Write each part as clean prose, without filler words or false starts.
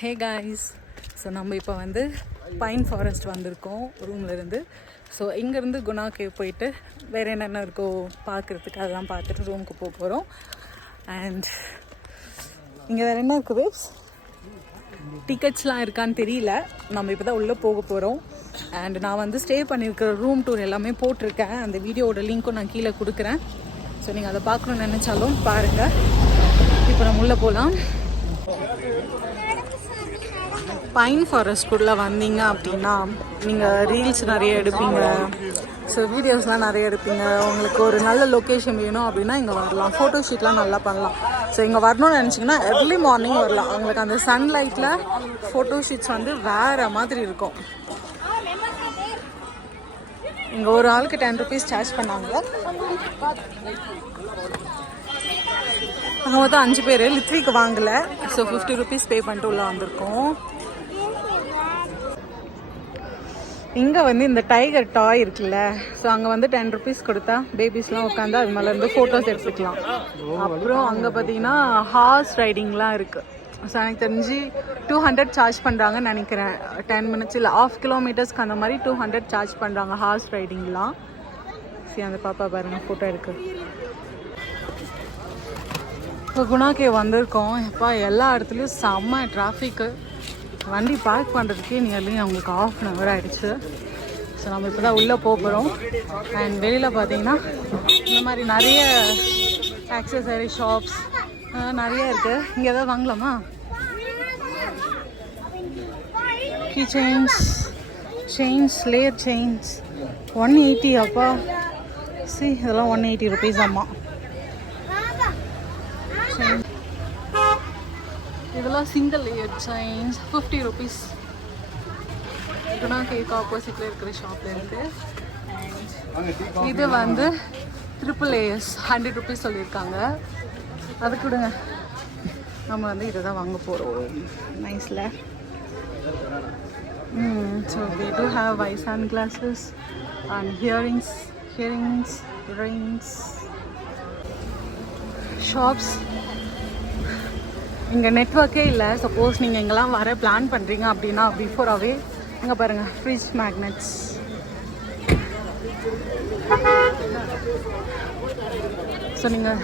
Hey guys, so நம்ம இப்போ வந்து பைன் ஃபாரஸ்ட் வந்திருக்கோம் ரூம்லேருந்து. ஸோ இங்கேருந்து குணா கேவ் போயிட்டு வேறு என்னென்ன இருக்கோ பார்க்குறதுக்கு அதெல்லாம் பார்த்துட்டு ரூமுக்கு போக போகிறோம். அண்ட் இங்கே வேறு என்ன இருக்குது வேவ்ஸ், டிக்கெட்ஸ்லாம் இருக்கான்னு தெரியல. நம்ம இப்போ தான் உள்ளே போக போகிறோம். அண்ட் நான் வந்து ஸ்டே பண்ணியிருக்கிற ரூம் டூர் எல்லாமே போட்டிருக்கேன். அந்த வீடியோவோட லிங்க்கும் நான் கீழே கொடுக்குறேன். ஸோ நீங்கள் அதை பார்க்கணுன்னு நினச்சாலும் பாருங்கள். இப்போ நம்ம உள்ளே போகலாம். பைன் ஃபாரஸ்ட்குள்ளே வந்தீங்க அப்படின்னா நீங்கள் ரீல்ஸ் நிறைய எடுப்பீங்க, ஸோ வீடியோஸ்லாம் நிறைய எடுப்பீங்க. உங்களுக்கு ஒரு நல்ல லொக்கேஷன் வேணும் அப்படின்னா இங்கே வரலாம். ஃபோட்டோ ஷூட்லாம் நல்லா பண்ணலாம். ஸோ இங்கே வரணும்னு நினச்சிங்கன்னா எர்லி மார்னிங் வரலாம். உங்களுக்கு அந்த சன்லைட்டில் ஃபோட்டோ ஷூட்ஸ் வந்து வேறு மாதிரி இருக்கும். இங்கே ஒரு ஆளுக்கு 10 rupees சார்ஜ் பண்ணாங்க. நாங்கள் மொத்தம் 5 பேர் லித்விக்கு வாங்கலை. ஸோ 50 rupees பே பண்ணிட்டு உள்ளே வந்திருக்கோம். இங்கே வந்து இந்த டைகர் டாய் இருக்குல்ல, ஸோ அங்கே வந்து 10 rupees கொடுத்தா பேபிஸ்லாம் உட்காந்து அது மேலே இருந்து ஃபோட்டோஸ் எடுத்துக்கலாம். அப்புறம் அங்கே பார்த்தீங்கன்னா ஹார்ஸ் ரைடிங்லாம் இருக்குது. ஸோ எனக்கு தெரிஞ்சு 200 சார்ஜ் பண்ணுறாங்கன்னு நினைக்கிறேன். 10 minutes இல்லை 1/2 kilometers அந்த மாதிரி 200 சார்ஜ் பண்ணுறாங்க ஹார்ஸ் ரைடிங்லாம். சரி, அந்த பாப்பா பாருங்கள் ஃபோட்டோ எடுக்கு. இப்போ குணா கேவ் வந்திருக்கோம். எப்பா எல்லா இடத்துலையும் செம்ம டிராஃபிக்கு. வண்டி பார்க் பண்ணுறதுக்கே நியர்லி அவங்களுக்கு 1/2 hour ஆகிடுச்சு. ஸோ நம்ம இப்போ தான் உள்ளே போகிறோம். அண்ட் வெளியில் பார்த்தீங்கன்னா இந்த மாதிரி நிறைய ஆக்சசரி ஷாப்ஸ் நிறைய இருக்குது. இங்கே எதாவது வாங்கலாமா? Key chains layer chains 180. அப்பா சி, இதெல்லாம் 180 rupees அம்மா. இதெல்லாம் single layer chains 50 rupees. Guna cake ஆப்போசிட்டில் இருக்கிற ஷாப்பில் இருக்குது. இது வந்து ட்ரிபிள் லேயர்ஸ் 100 rupees சொல்லியிருக்காங்க. அதுக்கு விடுங்க, நம்ம வந்து இதை தான் வாங்க போகிறோம். நைஸில். So they do have eye sunglasses and hearings, rings, shops. இங்கே நெட்ஒர்க்கே இல்லை. சப்போஸ் நீங்கள் இங்கெல்லாம் வர பிளான் பண்ணுறீங்க அப்படின்னா பிஃபோராகவே இங்கே பாருங்கள் ஃப்ரிட்ஜ் மேக்னெட்ஸ். ஸோ நீங்கள்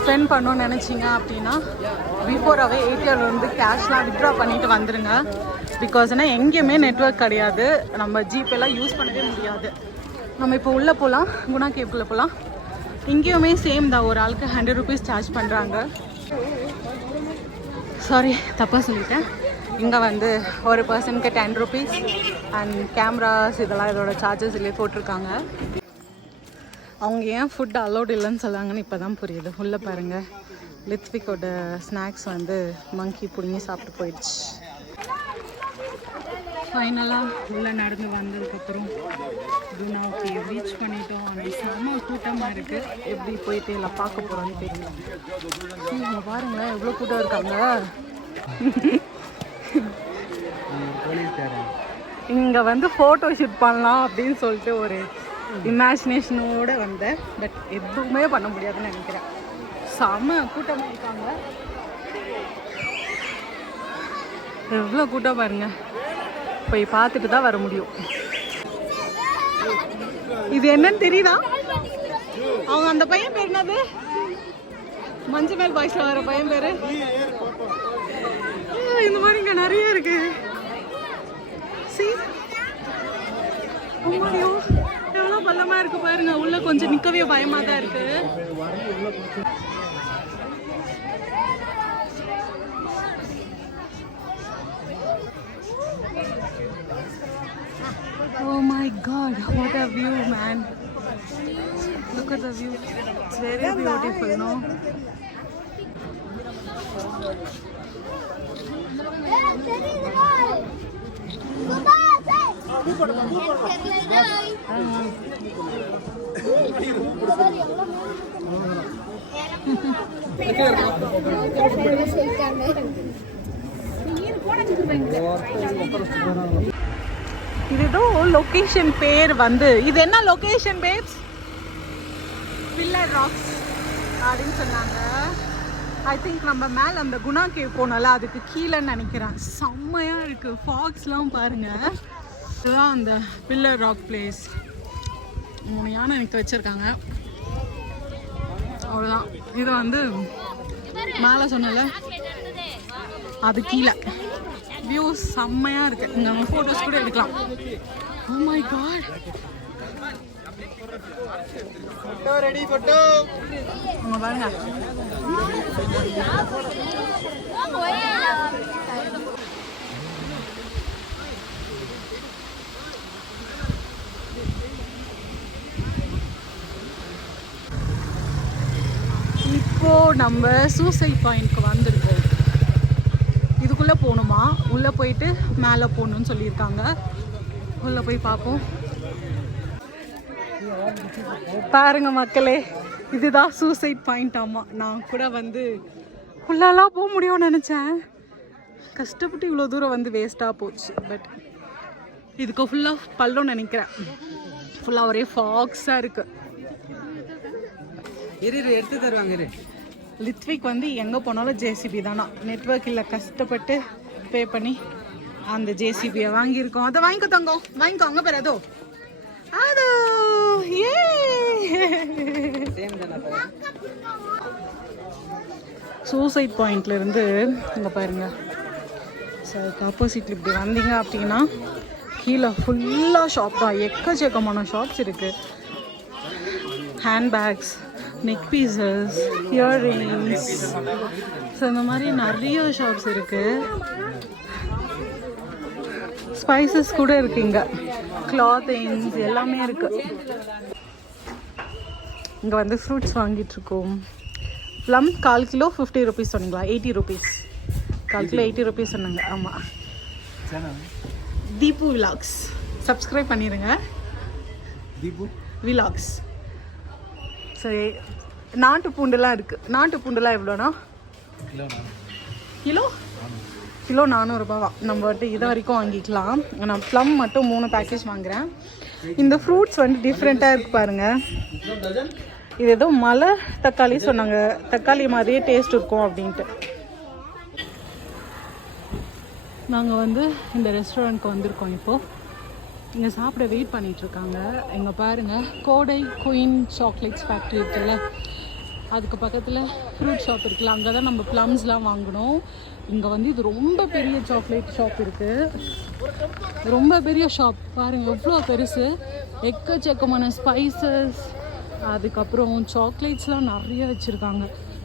ஸ்பெண்ட் பண்ணணும்னு நினச்சிங்க அப்படின்னா பிஃபோராகவே ஏடிஎம்லேருந்து கேஷ்லாம் வித்ட்ரா பண்ணிவிட்டு வந்துடுங்க. பிகாஸ் ஏன்னா எங்கேயுமே நெட்ஒர்க் கிடையாது. நம்ம ஜிபேலாம் யூஸ் பண்ணவே முடியாது. நம்ம இப்போ உள்ளே போகலாம், குணா கேவுக்குள்ளே போகலாம். இங்கேயுமே சேம் தான், ஒரு ஆளுக்கு 100 rupees சார்ஜ் பண்ணுறாங்க. சாரி, தப்பாக சொல்லிட்டேன். இங்கே வந்து ஒரு பர்சனுக்கு 10 rupees அண்ட் கேமராஸ் இதெல்லாம் இதோட சார்ஜஸ் இல்லையே போட்டிருக்காங்க. அவங்க ஏன் ஃபுட் அலோடு இல்லைன்னு சொல்லாங்கன்னு இப்போ தான் புரியுது. உள்ளே பாருங்கள், லித்விக்கோட ஸ்நாக்ஸ் வந்து மங்கி பிடிங்கி சாப்பிட்டு போயிடுச்சு. ஃபைனலாக உள்ளே நடந்து வந்ததுக்கப்புறம் குணா கேவ் ரீச் பண்ணிட்டோம். ஆனால் செம்ம கூட்டமாக இருக்குது. எப்படி போயிட்டு எல்லாம் பார்க்க போகிறோன்னு தெரியல. இங்கே பாருங்களேன் எவ்வளோ கூட்டம் இருக்காங்க. இங்கே வந்து ஃபோட்டோ ஷூட் பண்ணலாம் அப்படின்னு சொல்லிட்டு ஒரு இமேஜினேஷனோடு வந்தேன். பட் எதுவுமே பண்ண முடியாதுன்னு நினைக்கிறேன். செம்ம கூட்டமாக இருக்காங்க. எவ்வளோ கூட்டம் பாருங்க. போய் பார்த்துட்டு தான் வர முடியும். இது என்னன்னு தெரியுதா? அவங்க அந்த பையன் பேர் என்னது? மஞ்சள் மேல் பாய்ஸ்ல வர பையன் பேரு. இந்த மாதிரி இங்க நிறைய இருக்கு. எவ்வளவு பள்ளமா இருக்கு பாருங்க. உள்ள கொஞ்சம் நிக்கவே பயமா தான் இருக்கு. Oh my God, what a view, man. Look at the view. It's very beautiful, no? இது ஏதோ லொகேஷன் பேர் வந்து, இது என்ன லொகேஷன் பேப்ஸ்? பில்லர் ராக்ஸ் அப்படின்னு சொன்னாங்க. ஐ திங்க் நம்ம மேலே அந்த குணா கேவ் போனால அதுக்கு கீழேன்னு நினைக்கிறேன். செம்மையாக இருக்குது. ஃபாக்ஸ்லாம் பாருங்கள். இதுதான் அந்த பில்லர் ராக் பிளேஸ். 3 யானை எனக்கு வச்சுருக்காங்க. அவ்வளோதான். இது வந்து மேலே சொன்னல அது கீழே. வியூஸ் செம்மையாக இருக்குது. இங்கே நம்ம ஃபோட்டோஸ் கூட எடுக்கலாம். Oh my god. அங்கே பாருங்க. இப்போ நம்ம சூசைட் பாயிண்ட்க்கு வந்திருக்கோம். இதுக்குள்ளே போகணுமா? உள்ளே போயிட்டு மேலே போகணுன்னு சொல்லியிருக்காங்க. உள்ளே போய் பார்ப்போம். பாருங்க மக்களே, இதுதான் சூசைட் பாயிண்ட். ஆமாம், நான் கூட வந்து உள்ளெல்லாம் போக முடியும்னு நினச்சேன். கஷ்டப்பட்டு இவ்வளோ தூரம் வந்து வேஸ்ட்டாக போச்சு. பட் இதுக்கு ஃபுல்லாக பள்ளம் நினைக்கிறேன். ஃபுல்லாக ஒரே ஃபாக்ஸாக இருக்குது. எடுத்து தருவாங்க. லித்விக் வந்து எங்கே போனாலும் ஜேசிபி தானா. நெட்வொர்க் இல்லை, கஷ்டப்பட்டு பே பண்ணி அந்த ஜேசிபியை வாங்கியிருக்கோம். அதை வாங்கிக்கோ தங்கம், வாங்கிக்கோ. அங்கே பேர் அதோ அதோ. ஏ சூசைட் பாயிண்ட்லேருந்து இங்கே பாருங்கள். ஸோ ஆப்போசிட்டில் இப்படி வந்தீங்க அப்படின்னா கீழே ஃபுல்லாக ஷாப் தான். எக்கச்சக்கமான ஷாப்ஸ் இருக்குது. Handbags, neck pieces, earrings, so இந்த மாதிரி நிறைய ஷாப்ஸ் இருக்குது. ஸ்பைசஸ் கூட இருக்குது இங்கே. கிளாத்திங்ஸ் எல்லாமே இருக்குது. இங்கே வந்து ஃப்ரூட்ஸ் வாங்கிட்டுருக்கோம். ப்ளம் 1/4 கிலோ 50 rupees சொன்னீங்களா? 80 rupees. 1/4 கிலோ 80 rupees சொன்னாங்க. ஆமாம். தீபு விலாக்ஸ் சப்ஸ்கிரைப் பண்ணிடுங்க. தீபு விலாக்ஸ். சரி, நாட்டு பூண்டுலாம் இருக்குது. நாட்டு பூண்டுலாம் எவ்வளோண்ணா? கிலோ 400 ரூபாவா? நம்ம வந்துட்டு இதை வரைக்கும் வாங்கிக்கலாம். நான் ப்ளம் மட்டும் 3 பேக்கேஜ் வாங்குகிறேன். இந்த ஃப்ரூட்ஸ் வந்து டிஃப்ரெண்ட்டாக இருக்குது பாருங்கள். இது ஏதோ மலை தக்காளி சொன்னாங்க. தக்காளி மாதிரியே டேஸ்ட் இருக்கும் அப்படின்ட்டு. நாங்கள் வந்து இந்த ரெஸ்டாரண்ட்க்கு வந்திருக்கோம். இப்போது இங்கே சாப்பிட வெயிட் பண்ணிகிட்ருக்காங்க. இங்கே பாருங்கள், கோடை குயின் சாக்லேட்ஸ் ஃபேக்ட்ரி இருக்குல்ல, அதுக்கு பக்கத்தில் ஃப்ரூட் ஷாப் இருக்குல்ல, அங்கே தான் நம்ம ப்ளம்ஸ்லாம் வாங்கணும். இங்கே வந்து இது ரொம்ப பெரிய சாக்லேட் ஷாப் இருக்குது. ரொம்ப பெரிய ஷாப் பாருங்கள், எவ்வளோ பெருசு. எக்கச்சக்கமான ஸ்பைசஸ், அதுக்கப்புறம் சாக்லேட்ஸ்லாம் நிறைய வச்சுருக்காங்க.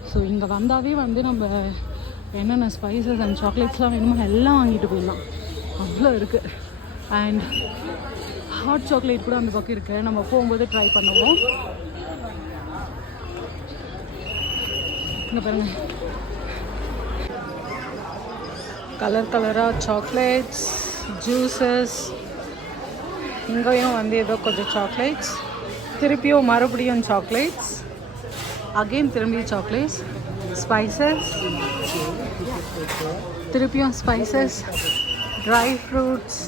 ஸோ இங்கே வந்தாவே வந்து நம்ம என்னென்ன ஸ்பைசஸ் அண்ட் சாக்லேட்ஸ்லாம் வேணுமோ எல்லாம் வாங்கிட்டு போயிடலாம். அவ்வளோ இருக்குது. அண்ட் ஹாட் சாக்லேட் கூட அந்த பக்கம் இருக்குது. நம்ம போகும்போது ட்ரை பண்ணுவோம். இங்கே பாருங்கள், கலர் கலராக சாக்லேட்ஸ், ஜூஸஸ். இங்கேயும் வந்து ஏதோ கொஞ்சம் சாக்லேட்ஸ், திருப்பியும் மறுபடியும் சாக்லேட்ஸ், அகெயின் திரும்பியும் சாக்லேட்ஸ், ஸ்பைசஸ், திருப்பியும் spices, dry fruits,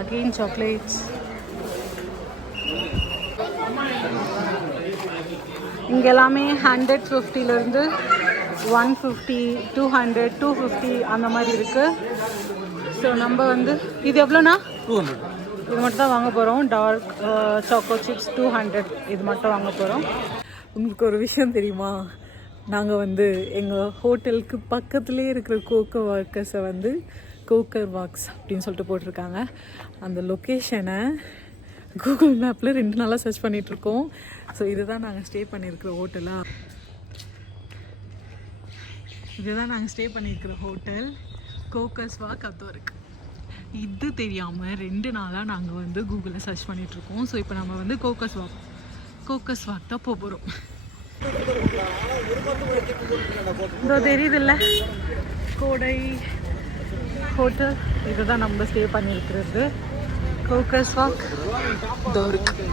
again chocolates. இங்கே எல்லாமே 150லேருந்து 150, 200, 250 அந்த மாதிரி இருக்குது. ஸோ நம்ம வந்து இது எவ்வளோண்ணா? 200. இது மட்டும் தான் வாங்க போகிறோம். டார்க் சாக்கோ சிப்ஸ் 200 இது மட்டும் வாங்க போகிறோம். உங்களுக்கு ஒரு விஷயம் தெரியுமா? நாங்கள் வந்து எங்கள் ஹோட்டலுக்கு பக்கத்துலேயே இருக்கிற கோக்கர் வாக்கர்ஸை வந்து கோக்கர் வாக்ஸ் அப்படின்னு சொல்லிட்டு போட்டிருக்காங்க. அந்த லொக்கேஷனை கூகுள் மேப்பில் 2 நாளாக சர்ச் பண்ணிகிட்ருக்கோம். ஸோ இதுதான் நாங்கள் ஸ்டே பண்ணியிருக்கிற ஹோட்டலாக. இதுதான் நாங்கள் ஸ்டே பண்ணியிருக்கிற ஹோட்டல், கோக்கர்ஸ் வாக். அதோ இருக்குது. இது தெரியாமல் 2 நாளாக நாங்கள் வந்து கூகுளில் சர்ச் பண்ணிகிட்ருக்கோம். ஸோ இப்போ நம்ம வந்து கோக்கர்ஸ் வாக் தான் போக போகிறோம். இதோ தெரியுதுல்ல கோடை ஹோட்டல், இதுதான் நம்ம ஸ்டே பண்ணியிருக்கிறது. கோக்கர்ஸ் வாக் இதோ இருக்கு.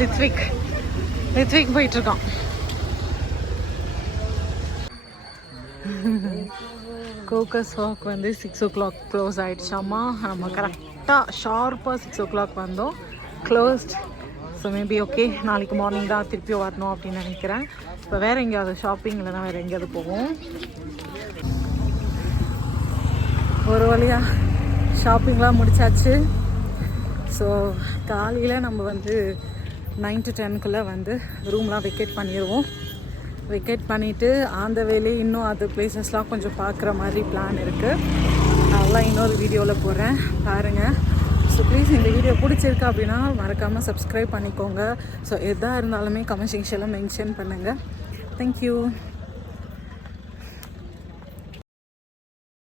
லித்விக் போயிட்டுருக்கான். கோக்கர்ஸ் வாக் வந்து 6 o'clock க்ளோஸ் ஆகிடுச்சாமா. நம்ம கரெக்டாக ஷார்ப்பாக 6 o'clock வந்தோம். க்ளோஸ்ட். ஸோ மேபி ஓகே நாளைக்கு மார்னிங் தான் திருப்பி வரணும் அப்படின்னு நினைக்கிறேன். இப்போ வேறு எங்கேயாவது ஷாப்பிங் இல்லைனா வேறு எங்கேயாவது போவோம். ஒரு வழியாக ஷாப்பிங்லாம் முடிச்சாச்சு. ஸோ காலையில் நம்ம வந்து 9 to 10 வந்து ரூம்லாம் வெக்கேட் பண்ணிடுவோம். வெக்கேட் பண்ணிவிட்டு அந்த வேலையை இன்னும் அது பிளேசஸ்லாம் கொஞ்சம் பார்க்குற மாதிரி பிளான் இருக்குது. அதெல்லாம் இன்னொரு வீடியோவில் போடுறேன், பாருங்கள். ஸோ ப்ளீஸ் இந்த வீடியோ பிடிச்சிருக்கு அப்படின்னா மறக்காமல் சப்ஸ்கிரைப் பண்ணிக்கோங்க. ஸோ எதாக இருந்தாலுமே கமெண்ட் செக்ஷனில் மென்ஷன் பண்ணுங்கள். தேங்க்யூ.